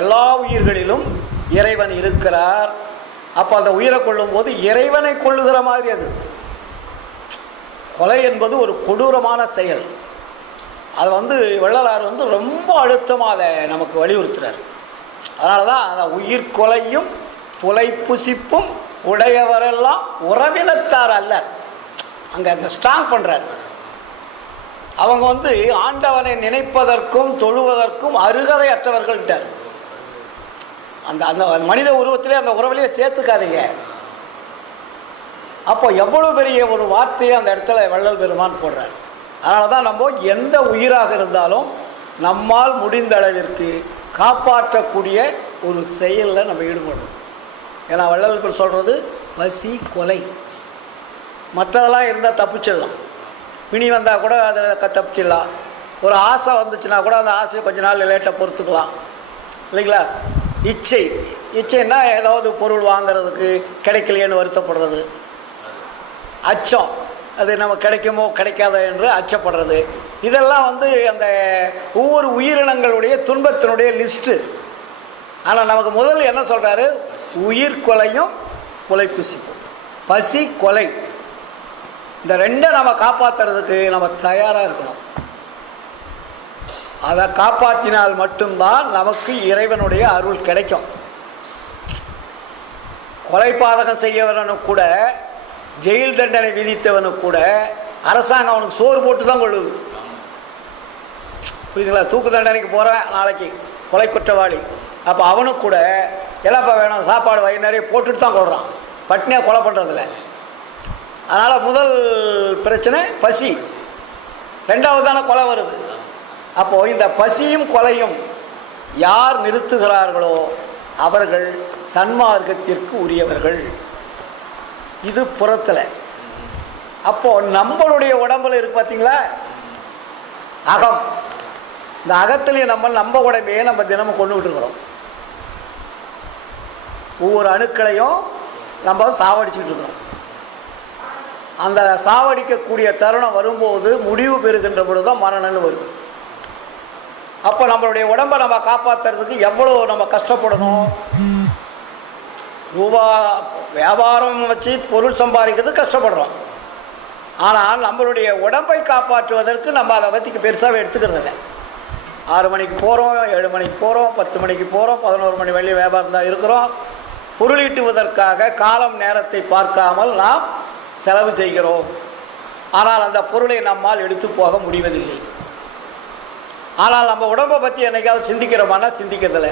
எல்லா உயிர்களிலும் இறைவன் இருக்கிறார். அப்போ அந்த உயிரை கொள்ளும்போது இறைவனை கொள்ளுகிற மாதிரி அது. கொலை என்பது ஒரு கொடூரமான செயல். அதை வந்து வள்ளலார் வந்து ரொம்ப அழுத்தமாக அதை நமக்கு வலியுறுத்துறார். அதனால தான் அந்த உயிர் கொலையும் புலை புசிப்பும் உடையவரெல்லாம் உறவினத்தார் அல்ல அங்கே அந்த ஸ்ட்ராங் பண்ணுறாரு அவங்க வந்து ஆண்டவனை நினைப்பதற்கும் தொழுவதற்கும் அருகதை அற்றவர்கள்ட்டார் அந்த அந்த மனித உருவத்திலே அந்த உறவுலேயே சேர்த்துக்காதீங்க. அப்போ எவ்வளோ பெரிய ஒரு வார்த்தையை அந்த இடத்துல வள்ளல் பெருமான் போடுறார். அதனால தான் நம்ம எந்த உயிராக இருந்தாலும் நம்மால் முடிந்த அளவிற்கு காப்பாற்றக்கூடிய ஒரு செயலில் நம்ம ஈடுபடணும். ஏன்னா வள்ளல் சொல்கிறது பசி கொலை. மற்றதெல்லாம் இருந்தால் தப்பிச்சிடலாம். பிணி வந்தால் கூட அதை க தப்பிச்சிடலாம். ஒரு ஆசை வந்துச்சுன்னா கூட அந்த ஆசையை கொஞ்ச நாள் லேட்டாக பொறுத்துக்கலாம். இல்லைங்களா? இச்சை. இச்சைன்னா ஏதாவது பொருள் வாங்குறதுக்கு கிடைக்கலையேன்னு வருத்தப்படுறது. அச்சம். அது நம்ம கிடைக்குமோ கிடைக்காதோ என்று அச்சப்படுறது. இதெல்லாம் வந்து அந்த ஒவ்வொரு உயிரினங்களுடைய துன்பத்தினுடைய லிஸ்ட்டு ஆனால் நமக்கு முதல்ல என்ன சொல்கிறாரு உயிர் கொலையும் கொலை பசி கொலை. இந்த ரெண்டை நம்ம காப்பாற்றுறதுக்கு நம்ம தயாராக இருக்கணும். அதை காப்பாற்றினால் மட்டும்தான் நமக்கு இறைவனுடைய அருள் கிடைக்கும். கொலை பாதகம் செய்யவனுக்கு கூட ஜெயில் தண்டனை விதித்தவனுக்கு கூட அரசாங்கம் அவனுக்கு சோறு போட்டு தான் கொள்ளுது. புரியுதுங்களா? தூக்கு தண்டனைக்கு போகிறேன் நாளைக்கு கொலை குற்றவாளி. அப்போ அவனுக்கு கூட எல்லாப்பா வேணும் சாப்பாடு வயிறு நிறைய போட்டுட்டு தான் கொள்கிறான் பட்னியாக கொலை பண்ணுறதில்ல அதனால் முதல் பிரச்சனை பசி. ரெண்டாவது தானே கொலை வருது. அப்போது இந்த பசியும் கொலையும் யார் நிறுத்துகிறார்களோ அவர்கள் சன்மார்க்கத்திற்கு உரியவர்கள். இது புறத்தில். அப்போது நம்மளுடைய உடம்புல இருக்கு பார்த்தீங்களா அகம். இந்த அகத்திலேயே நம்ம நம்ம உடம்பையே நம்ம தினமும் கொண்டுகிட்டு இருக்கிறோம் ஒவ்வொரு அணுக்களையும் நம்ம சாவடிச்சுக்கிட்டு இருக்கிறோம். அந்த சாவடிக்கக்கூடிய தருணம் வரும்போது முடிவு பெறுகின்ற பொழுது தான் மரணம்னு வருது. அப்போ நம்மளுடைய உடம்பை நம்ம காப்பாற்றுறதுக்கு எவ்வளோ நம்ம கஷ்டப்படணும்? ரூபா வியாபாரம் வச்சு பொருள் சம்பாதிக்கிறது கஷ்டப்படுறோம். ஆனால் நம்மளுடைய உடம்பை காப்பாற்றுவதற்கு நம்ம அதை பற்றி பெருசாக எடுத்துக்கிறது இல்லை. ஆறு மணிக்கு போகிறோம் ஏழு மணிக்கு போகிறோம் பத்து மணிக்கு போகிறோம் பதினோரு மணி வரையும் வியாபாரம் தான் இருக்கிறோம். பொருளீட்டுவதற்காக காலம் நேரத்தை பார்க்காமல் நாம் செலவு செய்கிறோம். ஆனால் அந்த பொருளை நம்மால் எடுத்து போக முடிவதில்லை. ஆனால் நம்ம உடம்பை பற்றி என்னைக்காவது சிந்திக்கிறோமானா சிந்திக்கிறதில்ல.